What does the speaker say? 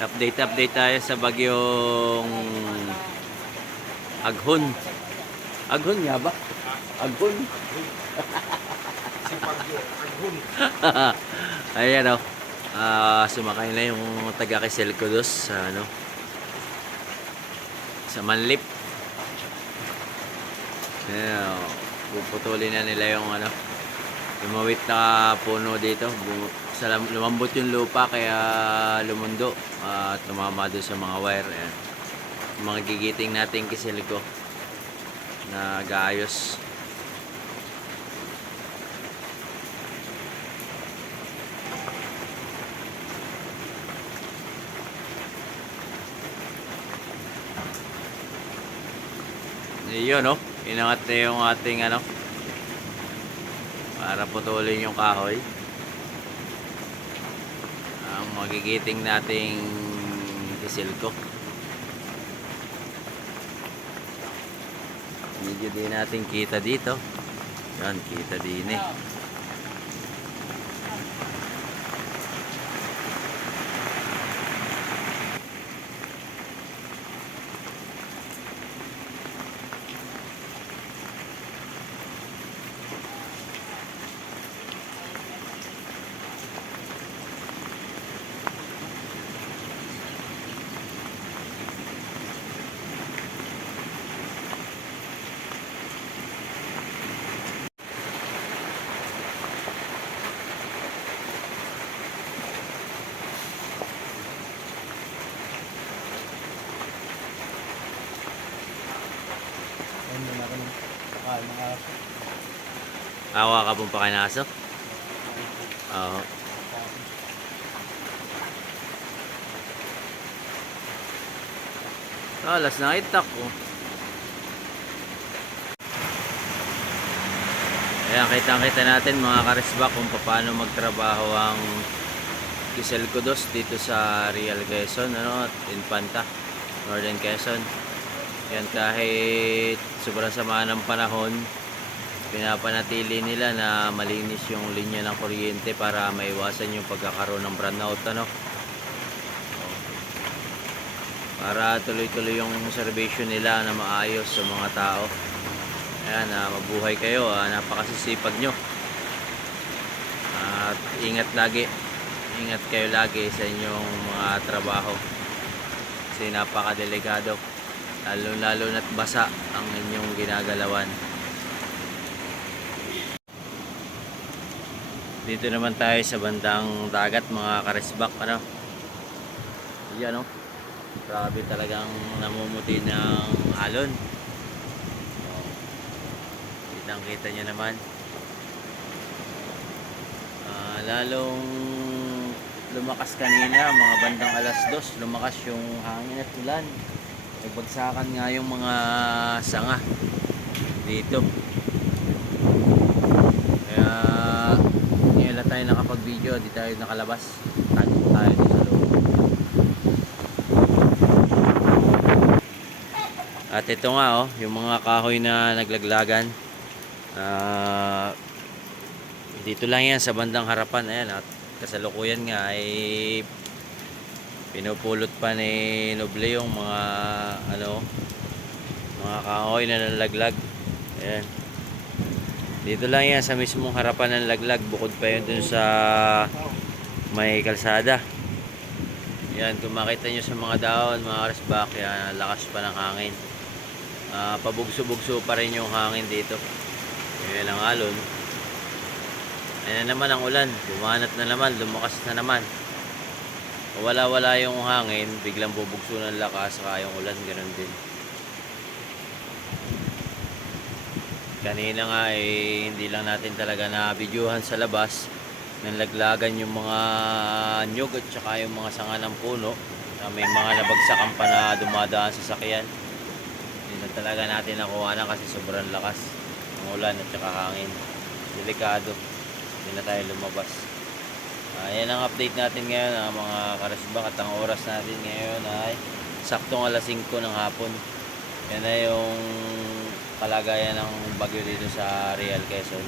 Update update tayo sa bagyong Aghon. Aghon nga ba? Aghon. Aghon. Ayan o. Ah, sumakay na yung taga Quezon Kudos sa ano sa Manlip. Ayan, o. puputulin na nila yung ano yung mawit na puno dito. Sa lumambot yung lupa kaya lumundo at tumama doon sa mga wire. Ayan. Mga gigiting natin kisilko na gaayos. Yun, no? Inangat na yung ating ano para putulin yung kahoy. Ang magigiting nating kisilko. Medyo din natin kita dito. Yan, kita din eh. Awa ka pong pakinaso? Oo. Alas na itak ko. Ayan, kitang-kita natin mga karesbak kung paano magtrabaho ang Kisel Kudos dito sa Real Quezon, ano, at Infanta, Northern Quezon. Yan, kahit sobrang sama ng panahon, pinapanatili nila na malinis yung linya ng kuryente para maiwasan yung pagkakaroon ng brownout, ano. Para tuloy-tuloy yung servisyo nila na maayos sa mga tao. Ayan, ah, mabuhay kayo. ah, napakasisipag nyo. At ingat lagi. Ingat kayo lagi sa inyong mga trabaho. Kasi napakadelikado. Lalo-lalo na't basa ang inyong ginagalawan. Dito naman tayo sa bandang dagat mga karesbak. Ano? Yan o. Grabe talagang namumuti ng alon. Kitang kita nyo naman. Ah, lalong lumakas kanina, mga bandang alas dos, lumakas yung hangin at ulan. Nagbagsakan nga yung mga sanga dito. Kaya ngayon lang tayo nakapag-video, di tayo nakalabas. Tago tayo dito sa loob. At ito nga oh, yung mga kahoy na naglaglagan. Ah, dito lang yan sa bandang harapan. Ayan, at kasalukuyan nga ay pinupulot pa ni Noble yung mga ano mga kahoy na nalaglag. Ayan. Dito lang yan sa mismong harapan ng laglag. Bukod pa yun dun sa may kalsada. Yan, kung makita nyo sa mga dahon, mga resback, yan, lakas pa ng hangin. Ah, pabugso-bugso pa rin yung hangin dito. Yan ang alon. Ayan na naman ang ulan. Bumanat na naman, lumakas na naman. Wala-wala yung hangin, biglang bubugso ng lakas, saka yung ulan, ganun din. Kanina nga eh, hindi lang natin talaga na videohan sa labas. Nalaglagan yung mga nyug at saka yung mga sanga ng puno. Na may mga nabagsakan pa na dumadaan sa sakyan. Hindi na talaga natin nakuha na kasi sobrang lakas ng ulan at saka hangin. Delikado. Hindi na tayo lumabas. Ayan ang update natin ngayon ang mga karasbak at ang oras natin ngayon ay saktong alas 5 ng hapon. Yan na yung kalagayan ng bagyo dito sa Real Quezon.